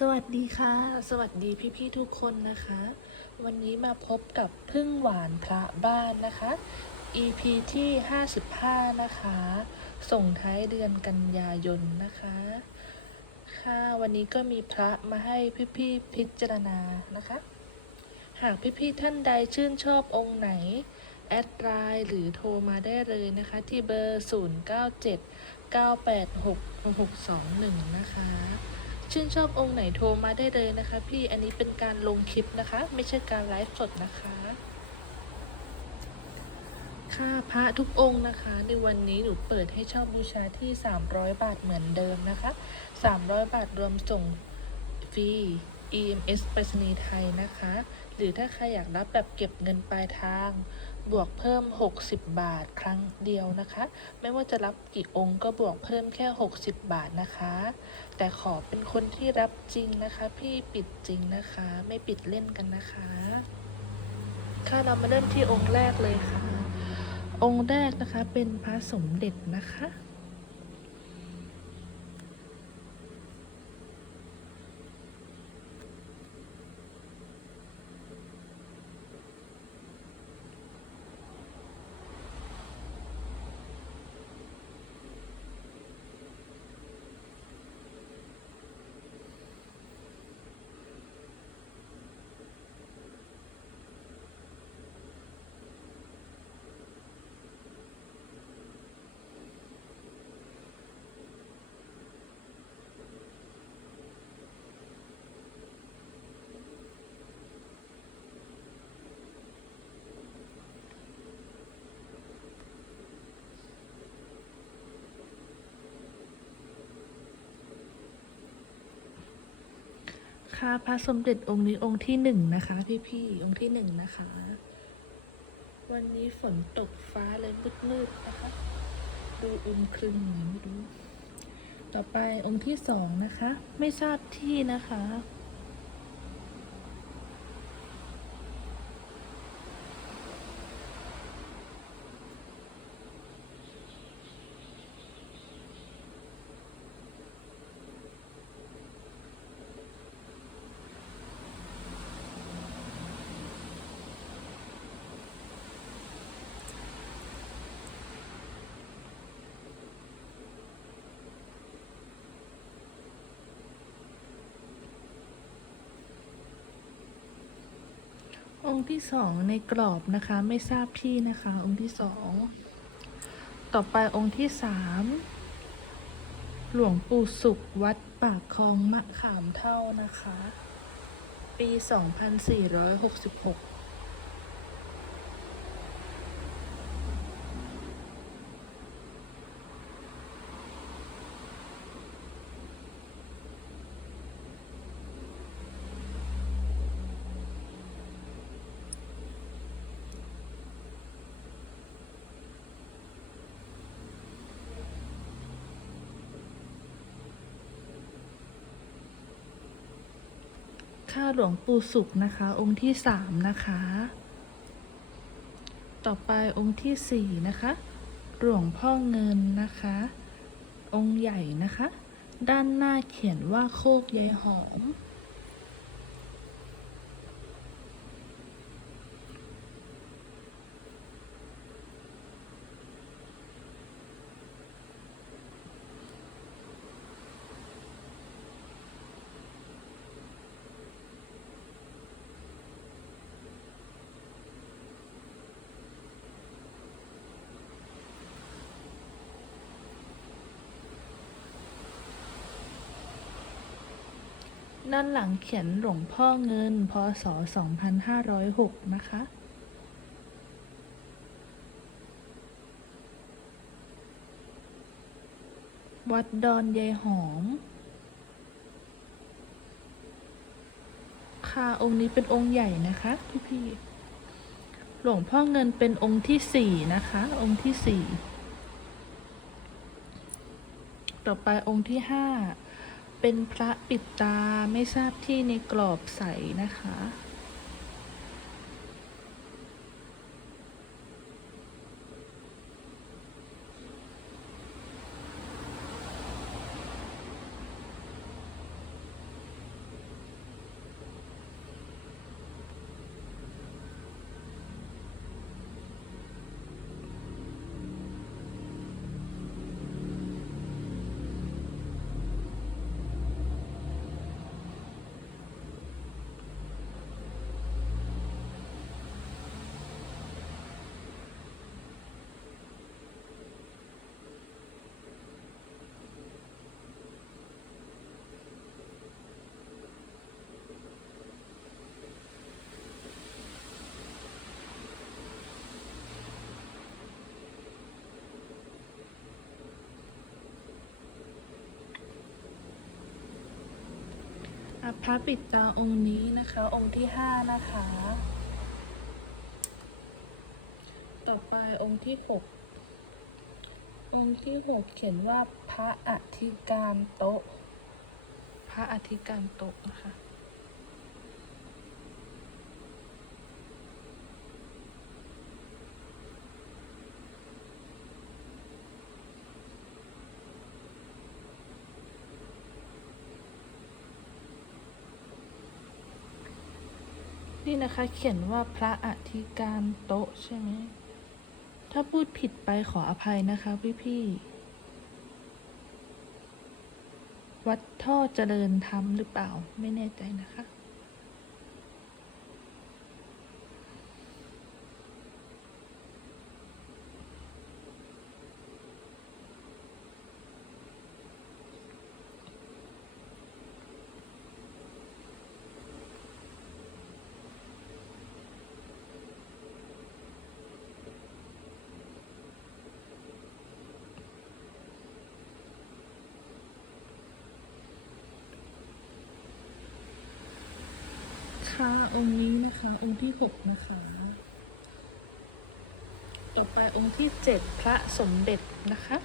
สวัสดีค่ะ สวัสดีพี่ๆทุกคนนะคะ วันนี้มาพบกับพึ่งหวานพระบ้านนะคะ EP ที่ 55 นะคะ ส่งท้ายเดือนกันยายนนะคะ ค่ะวันนี้ก็มีพระมาให้พี่ๆพิจารณานะคะ หากพี่ๆท่านใดชื่นชอบองค์ไหน แอดไลน์หรือโทรมาได้เลยนะคะ ที่เบอร์ 097 986 621 นะคะ ชื่นชอบองค์ไหนโทรมาได้เลยนะคะ พี่อันนี้เป็นการลงคลิปนะคะ ไม่ใช่การไลฟ์สดนะคะค่าพระทุกองค์นะคะ ในวันนี้หนูเปิดให้เช่าบูชาที่ 300 บาทเหมือนเดิมนะคะ 300 บาทรวมส่งฟรี EMS ไปรษณีย์ไทยนะคะ หรือถ้าใครอยากรับแบบเก็บเงินปลายทาง บวกเพิ่ม 60 บาทครั้งเดียวนะคะ ไม่ว่าจะรับกี่องค์ก็บวกเพิ่มแค่ 60 บาทนะคะ แต่ขอเป็นคนที่รับจริงนะคะ พี่ปิดจริงนะคะ ไม่ปิดเล่นกันนะคะ ค่ะเรามาเริ่มที่องค์แรกเลยค่ะ องค์แรกนะคะเป็นพระสมเด็จนะคะ ค่ะพระสมเด็จองค์นี้องค์ที่หนึ่งนะคะ พี่ๆองค์ที่หนึ่งนะคะ วันนี้ฝนตกฟ้าเลยมืดๆนะคะ ดูอึมครึมอย่างนี้ไม่รู้ ต่อไปองค์ที่สองนะคะ ไม่ทราบที่นะคะ องค์ที่สองในกรอบนะคะ ไม่ทราบที่นะคะ องค์ที่สองต่อไปองค์ที่สามหลวงปู่สุขวัดปากคลองมะขามเท่านะคะ ปี 2466 หลวงปู่สุขนะคะ องค์ที่สามนะคะ ต่อไปองค์ที่สี่นะคะ หลวงพ่อเงินนะคะ องค์ใหญ่นะคะ ด้านหน้าเขียนว่าโคกยายหอม ด้านหลังเขียนหลวงพ่อเงิน พศ 2506 นะคะ วัดดอนยายหอม ค่ะองค์นี้เป็นองค์ใหญ่นะคะพี่พี่ๆหลวงพ่อเงินเป็นองค์ที่สี่นะคะ องค์ที่สี่ต่อไปองค์ที่ห้า เป็นพระปิดตาไม่ทราบที่ในกรอบใสนะคะ ค่ะพระปิดตาองค์นี้นะคะ องค์ที่ห้านะคะ ต่อไปองค์ที่หกองค์ที่หกเขียนว่าพระอธิการโตพระอธิการโตนะคะ นี่นะคะเขียนว่าพระอธิการโตะใช่ไหม ถ้าพูดผิดไปขออภัยนะคะพี่ๆวัดท่อเจริญธรรมหรือเปล่าไม่แน่ใจนะคะองค์ นะคะ องค์ที่หกนะคะ ต่อไปองค์ที่เจ็ดพระสมเด็จนะคะ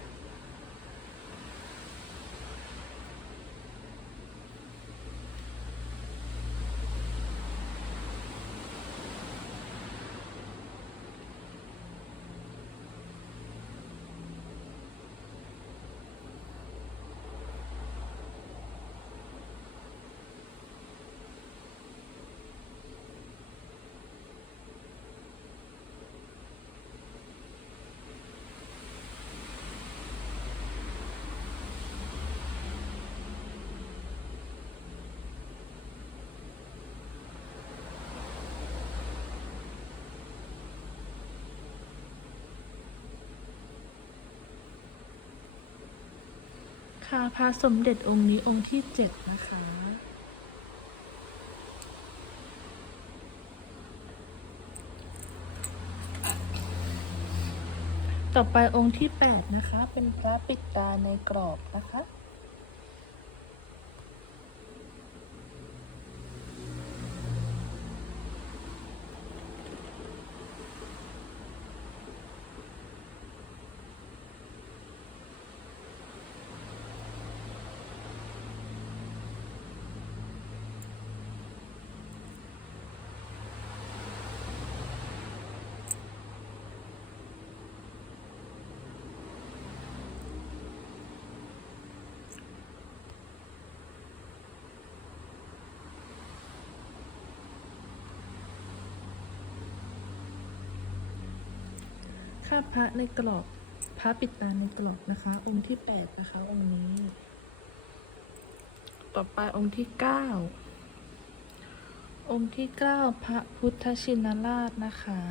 ค่ะพระสมเด็จองค์นี้องค์ที่เจ็ดนะคะต่อไปองค์ที่แปดนะคะ เป็นพระปิดตาในกรอบนะคะ ค่าพระในกรอบพระปิดตาในกรอบนะคะ องค์ที่แปดนะคะ องค์นี้ ต่อไปองค์ที่เก้าองค์ที่เก้าพระพุทธชินราชนะคะ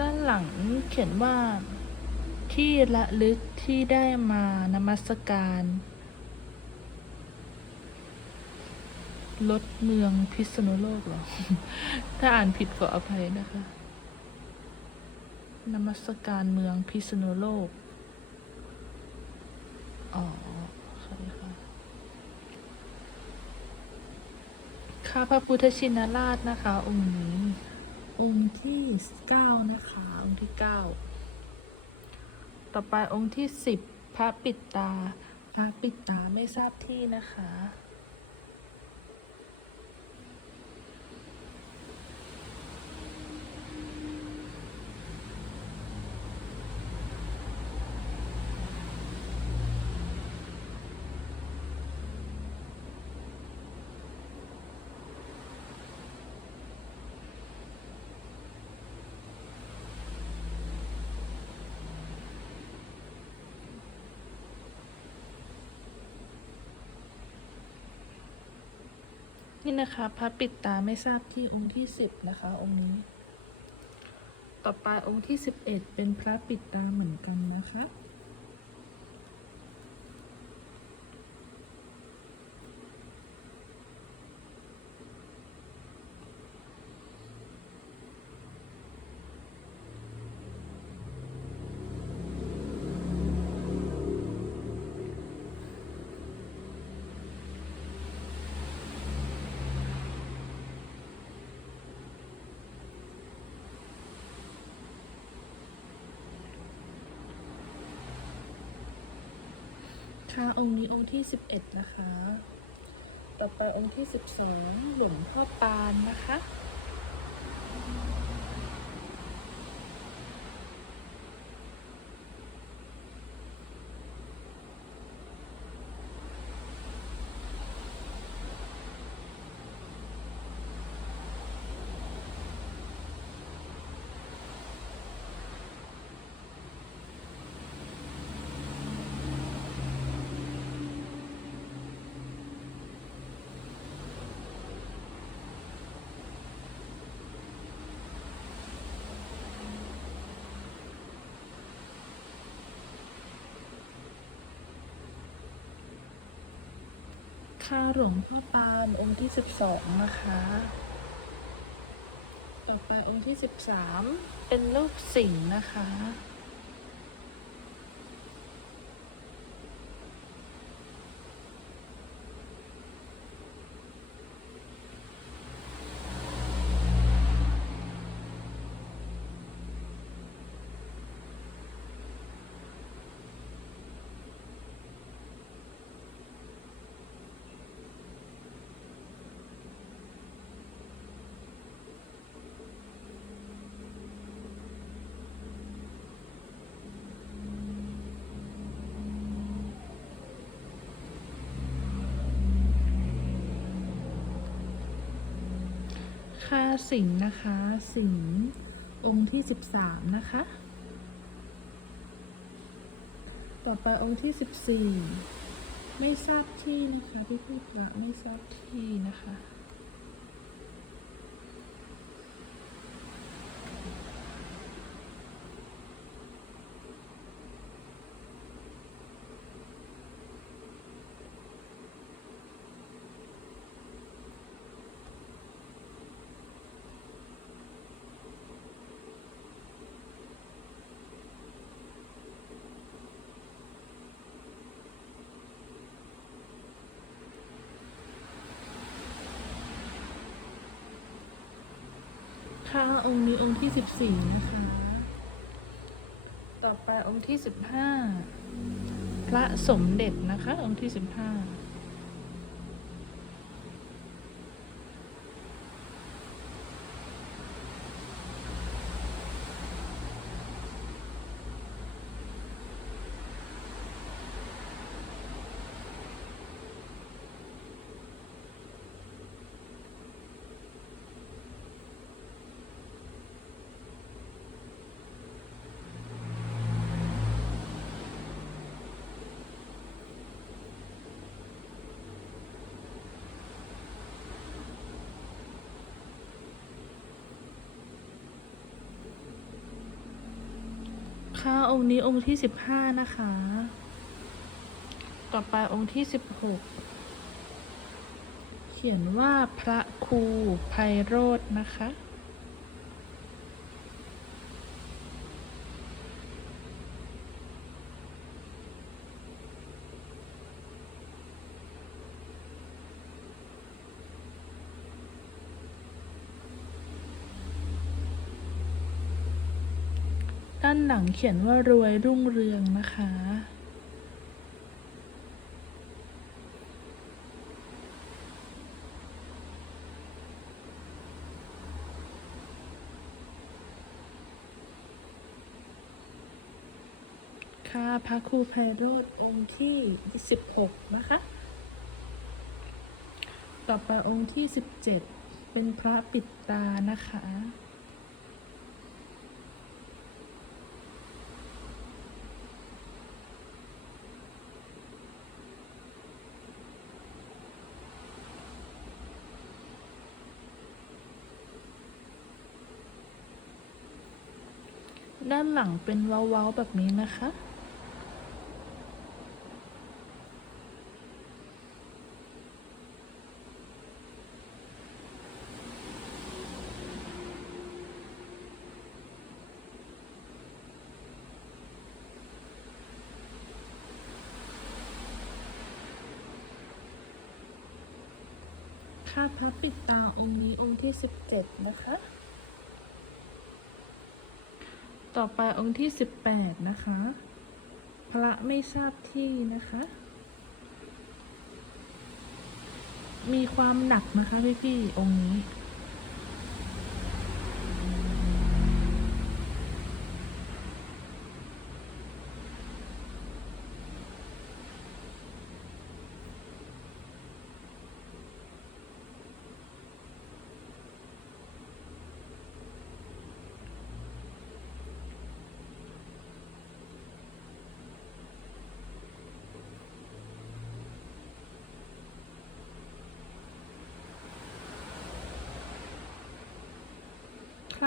ด้านหลัง เขียนว่า ที่ละลึกที่ได้มานมัสการลดเมืองพิษณุโลกเหรอ ถ้าอ่านผิดขออภัยนะคะ นมัสการเมืองพิษณุโลก อ๋อใช่ค่ะ ข้าพระพุทธชินราชนะคะ องค์นี้ องค์ที่เก้านะคะ องค์ที่เก้าต่อไปองค์ที่สิบพระปิดตา พระปิดตาไม่ทราบที่นะคะ นี่นะคะพระปิดตาไม่ทราบที่องค์ที่สิบนะคะ องค์นี้ ต่อไปองค์ที่สิบเอ็ดเป็นพระปิดตาเหมือนกันนะคะ ที่สิบเอ็ดนะคะ ต่อไปองค์ที่สิบสองหลวงพ่อปานนะคะ ค่ะหลวงพ่อปานองค์ที่สิบสองนะคะ ต่อไปองค์ที่สิบสามเป็นรูปสิงห์นะคะ ค่ะสิงนะคะ สิงองค์ที่สิบสามนะคะ ต่อไปองค์ที่สิบสี่ไม่ทราบที่นะคะที่พูดละไม่ทราบที่นะคะ ค่ะองค์นี้องค์ที่สิบสี่นะคะ ต่อไปองค์ที่สิบห้าพระสมเด็จนะคะ องค์ที่สิบห้า คะ องค์นี้องค์ที่สิบห้านะคะ ต่อไปองค์ที่สิบหกเขียนว่าพระครูไพโรธนะคะ งเขียนว่ารวยรุ่งเรืองนะคะ ค่ะพระครูไพโรธองค์ที่ 16 นะคะ ต่อไปองค์ที่ 17 เป็นพระปิดตานะคะานหลังเป็นเว้าๆแบบนี้นะคะ ค่าพระปิดตาองค์นี้องค์ที่สิบเจ็ดนะคะ ต่อไปองค์ที่สิบแปดนะคะ พระไม่ทราบที่นะคะ มีความหนักนะคะพี่พี่ๆองค์นี้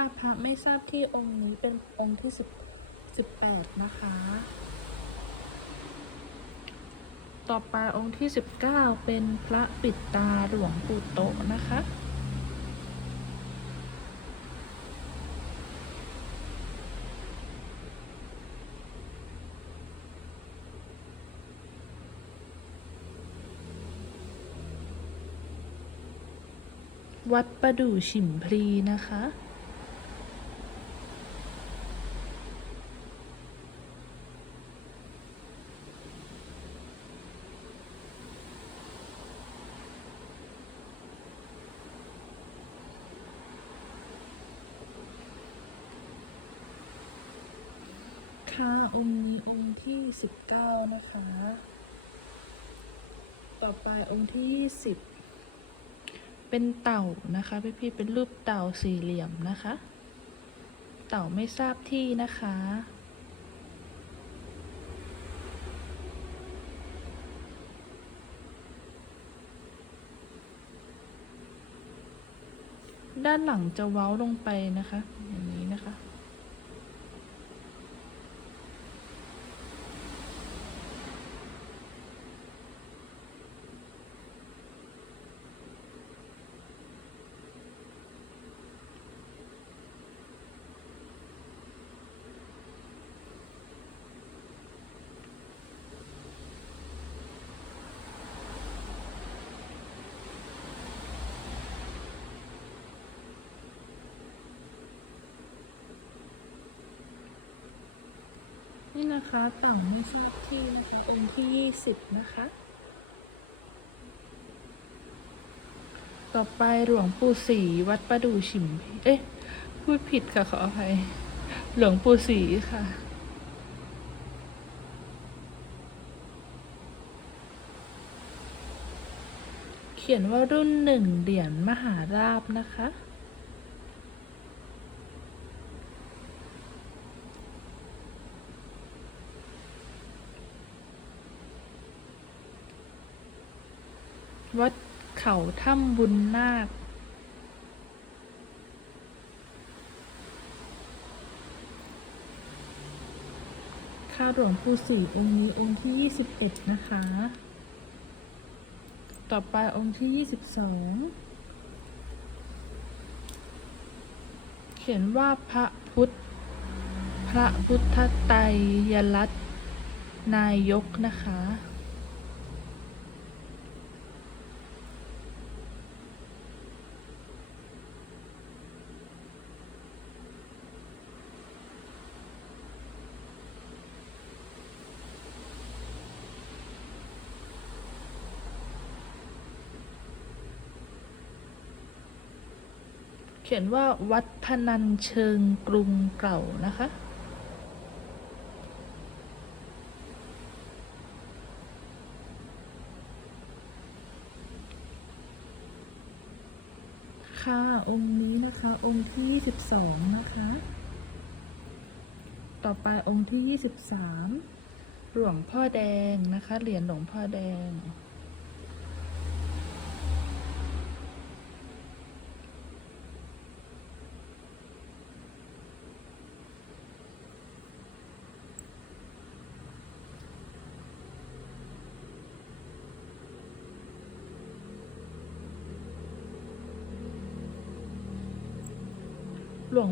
าพระไม่ทราบที่องค์นี้เป็นองค์ที่สิบสิบแปดนะคะ ต่อไปองค์ที่สิบเก้าเป็นพระปิดตาหลวงปู่โตนะคะวัดประดู่ฉิมพลีนะคะ ค่ะ องค์นี้องค์ที่สิบเก้านะคะ ต่อไปองค์ที่สิบเป็นเต่านะคะพี่พี่เป็นรูปเต่าสี่เหลี่ยมนะคะ เต่าไม่ทราบที่นะคะ ด้านหลังจะเว้าลงไปนะคะ นี่นะคะต่างไม่ทราบที่นะคะองค์ที่ยี่สิบนะคะ ต่อไปหลวงปู่ศรีวัดประดูฉิม เอ๊ะ พูดผิดค่ะขออภัย หลวงปู่ศรีค่ะเขียนว่ารุ่นหนึ่งเหรียญมหาราบนะคะ วัดเขาถ้ำบุญนาค ข้าหลวงปู่ศรีองค์นี้องค์ที่ยี่สิบเอ็ดนะคะ ต่อไปองค์ที่ยี่สิบสองเขียนว่าพระพุทธ พระพุทธไตรยรัตนายกนะคะ ขียนว่าวัดพนัญเชิงกรุงเก่านะคะ ค่ะ องค์นี้นะคะ องค์ที่ 22 นะคะ ต่อไปองค์ที่ 23 หลวงพ่อแดงนะคะ เหรียญหลวงพ่อแดง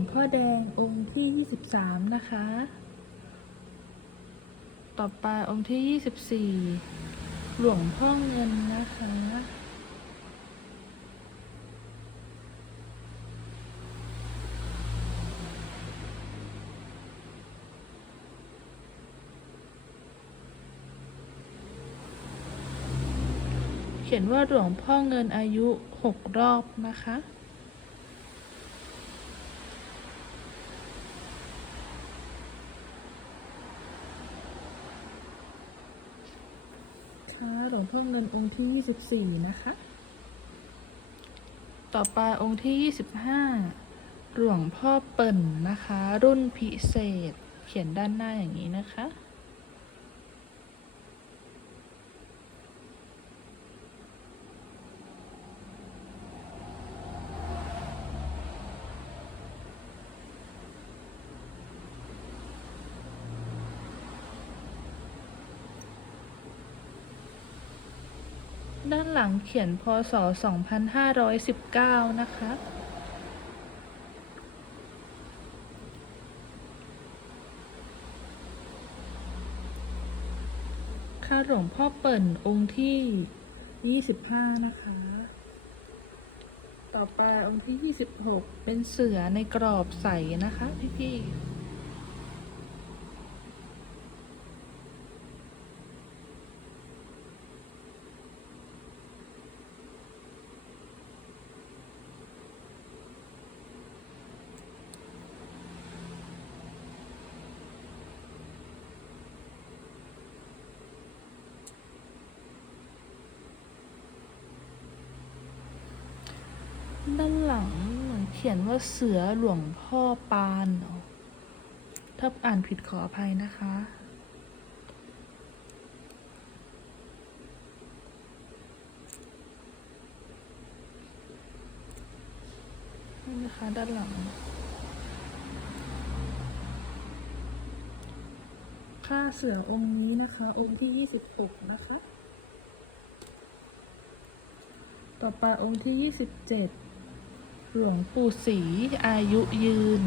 งพ่อแดงองค์ที่ 23 นะคะ ต่อไปองค์ที่ 24 หลวงพ่อเงินนะคะ เขียนว่าหลวงพ่อเงินอายุ 6 รอบนะคะ ค่ะ หลวงพ่อเงินองค์ที่24นะคะ ต่อไปองค์ที่25หลวงพ่อเปิ่นนะคะ รุ่นพิเศษ เขียนด้านหน้าอย่างนี้นะคะ ลังเขียนพศ 2519 นะคะ ค่ะหลวงพ่อเปิ่นองค์ที่ 25 นะคะ ต่อไปองค์ที่ 26 เป็นเสือในกรอบใสนะคะพี่ๆ ด้านหลังเหมือนเขียนว่าเสือหลวงพ่อปานเนาะถ้าอ่านผิดขออภัยนะคะ นี่นะคะด้านหลัง ค่าเสือองค์นี้นะคะ องค์ที่26นะคะ ต่อไปองค์ที่27 หลวงปู่ศรีอายุยืน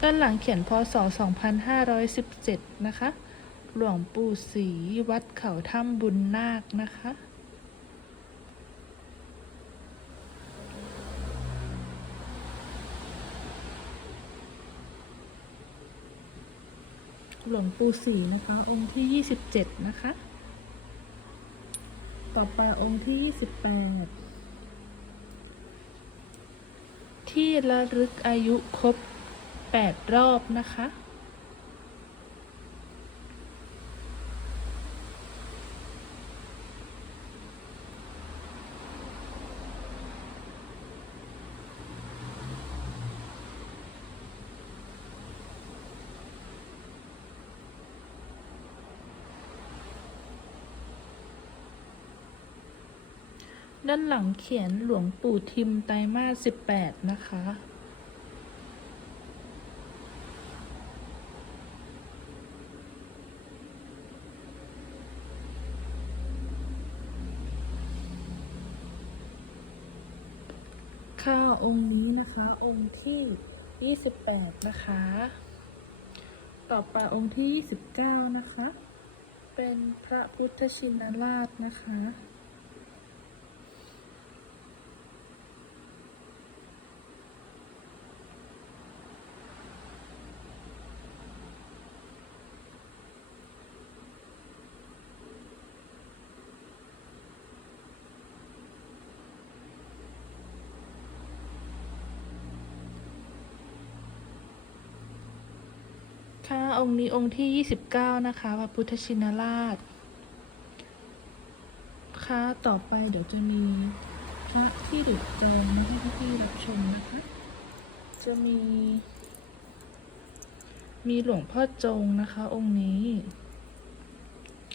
ด้านหลังเขียนพศ 2517 นะคะ หลวงปู่ศรีวัดเขาถ้ำบุญนาคนะคะ หลวงปู่ศรีนะคะ องค์ที่ยี่สิบเจ็ดนะคะ ต่อไปองค์ที่ยี่สิบแปดที่ระลึกอายุครบแปดรอบนะคะ ด้านหลังเขียนหลวงปู่ทิมไตรมาส18นะคะค่าองค์นี้นะคะ องค์ที่28นะคะ ต่อไปองค์ที่29นะคะ เป็นพระพุทธชินราชนะคะ องค์นี้องค์ที่ 29 นะคะพระพุทธชินราช ค่ะต่อไปเดี๋ยวจะมีพระที่ดุจจงมาให้พี่ๆรับชมนะคะ จะมี มีหลวงพ่อจงนะคะ องค์นี้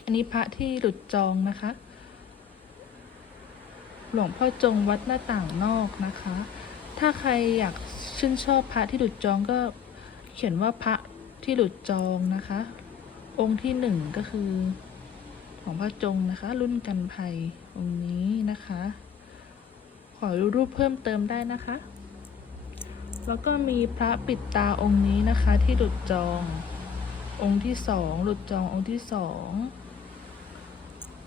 อันนี้พระที่หลุดจองนะคะ หลวงพ่อจงวัดหน้าต่างนอกนะคะ ถ้าใครอยากชื่นชอบพระที่ดุจจองก็เขียนว่าพระ ที่หลุดจองนะคะ องค์ที่หนึ่งก็คือ ของพระจงนะคะ รุ่นกันภัยองค์นี้นะคะ ขอดูรูปเพิ่มเติมได้นะคะ แล้วก็มีพระปิดตาองค์นี้นะคะ ที่หลุดจอง องค์ที่สองหลุดจององค์ที่สอง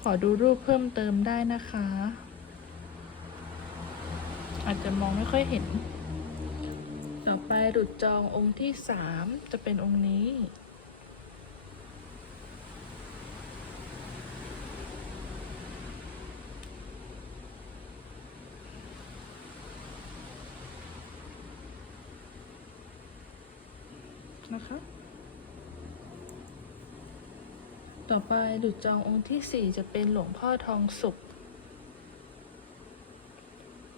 ขอดูรูปเพิ่มเติมได้นะคะ อาจจะมองไม่ค่อยเห็น ต่อไปหลุดจององค์ที่สามจะเป็นองค์นี้ นะคะ ต่อไปหลุดจององค์ที่สี่จะเป็นหลวงพ่อทองสุข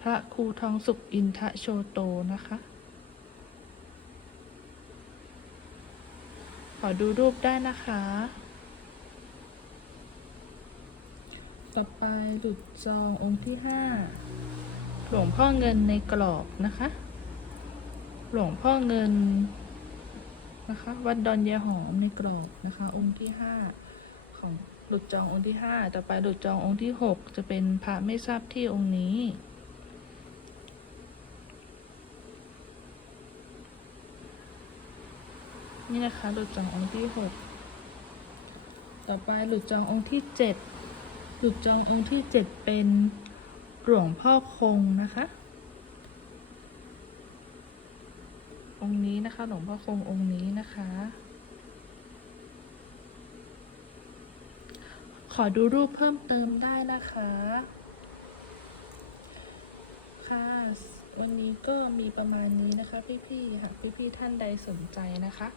พระครูทองสุขอินทะโชโตนะคะ ขอดูรูปได้นะคะ ต่อไปหลุดจององค์ที่ห้าหลวงพ่อเงินในกรอบนะคะ หลวงพ่อเงินนะคะวัดดอนยาหอมในกรอบนะคะ องค์ที่ห้าของหลุดจององค์ที่ห้าต่อไปหลุดจององค์ที่หกจะเป็นพระไม่ทราบที่องค์นี้ นี่นะคะหลุดจององค์ที่หกต่อไปหลุดจององค์ที่เจ็ดหลุดจององค์ที่เจ็ดเป็นหลวงพ่อคงนะคะ องค์นี้นะคะหลวงพ่อคงองค์นี้นะคะ ขอดูรูปเพิ่มเติมได้นะคะค่ะวันนี้ก็มีประมาณนี้นะคะพี่ๆหากพี่ๆท่านใดสนใจนะคะ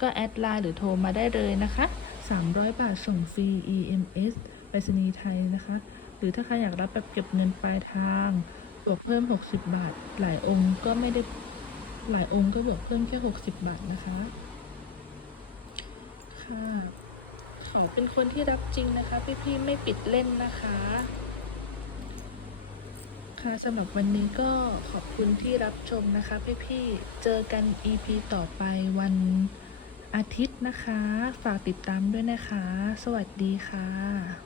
ก็แอดไลน์หรือโทรมาได้เลยนะคะ 300 บาทส่งฟรี EMS ไปรษณีย์ไทยนะคะ หรือถ้าใครอยากรับแบบเก็บเงินปลายทางบวกเพิ่ม 60 บาท หลายองค์ก็ไม่ได้หลายองค์ก็บวกเพิ่มแค่ 60 บาทนะคะ ค่ะ เขาเป็นคนที่รับจริงนะคะ พี่ๆไม่ปิดเล่นนะคะ ค่ะสำหรับวันนี้ก็ขอบคุณที่รับชมนะคะ พี่ๆเจอกัน EP ต่อไปวัน อาทิตย์นะคะ ฝากติดตามด้วยนะคะ สวัสดีค่ะ